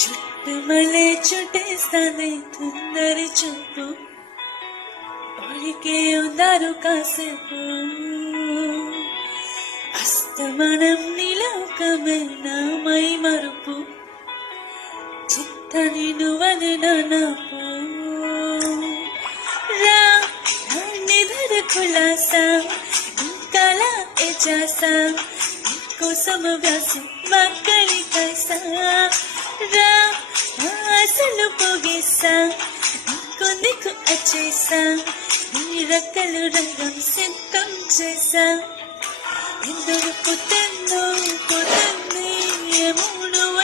చుట్టుమలే చుట్టేస్తానే తుందరి చూపు ఒలికే ఉదారు కాసేపు అస్తమనం నిలోకమే నామై మరుపు చిత్తని నువ్వని నాపు రా నిధర కులాసా ఇంకాలా ఎజాసా కోసం వ్యాసం మక్కలి కైసా రా అసలు పొగేసా నీకు వచ్చేసా నీ రెక్కలు రంగం సిద్ధం చేసా ఎందుకు పుట్టిందో పుట్టింది ఏమో నువ్వు